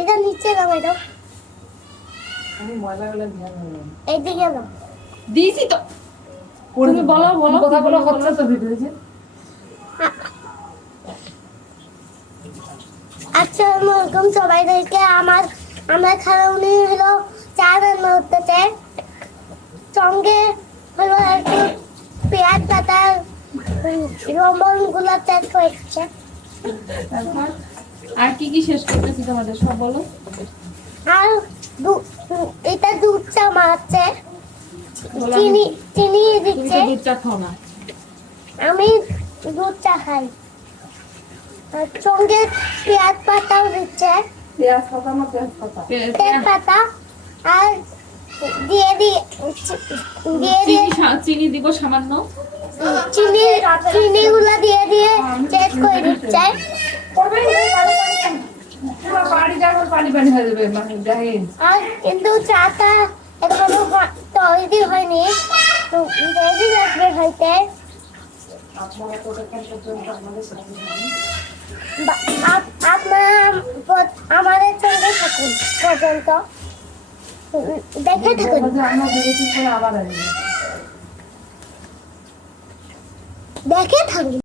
এটা নিচে নামাই দাও। আমি ময়লাগুলো নিয়ে নেব। এইদিকে নাও। দিয়েছি তো। তুমি বলো কথা বলো হচ্ছে তো ভিডিওতে। আসসালামু আলাইকুম সবাইকে। আমার খালামণি হলো চা রান্না করতেছে, সঙ্গে হলো একটু পেঁয়াজ পাতা লবণ গুলো চেক করছে। তারপর আর কি কি শেষ করতেছি তোমাদের সব বলো। আর এটা দুধ চা মারছে, বলো চিনি চিনি তুমি দিচ্ছে। তো দুধ চা খাও না। আমি দুধ চা খাই, আর সঙ্গে পেঁয়াজ পাতাও দিচ্ছে, পেঁয়াজ পাতা না পেঁয়াজ পাতা। তেজপাতা আর দিয়ে দিয়ে চিনি দিব সামান্য। চিনি গুলা দিয়ে দিয়ে চেক করে দিচ্ছে। পুরো বাড়ি যাবে পানি পানি হয়ে যাবে মানে যাই। আর কিন্তু চাটা এখনো তৈরি হয়নি, দেরি লাগবে হইতে। আপনারা তো দেখেন পর্যন্ত আমাদের সাথে আপনারা আমাদের সঙ্গে থাকুন পর্যন্ত, দেখে থাকুন। আমরা বিরতি করে আবার আসবো। দেখে থাকুন।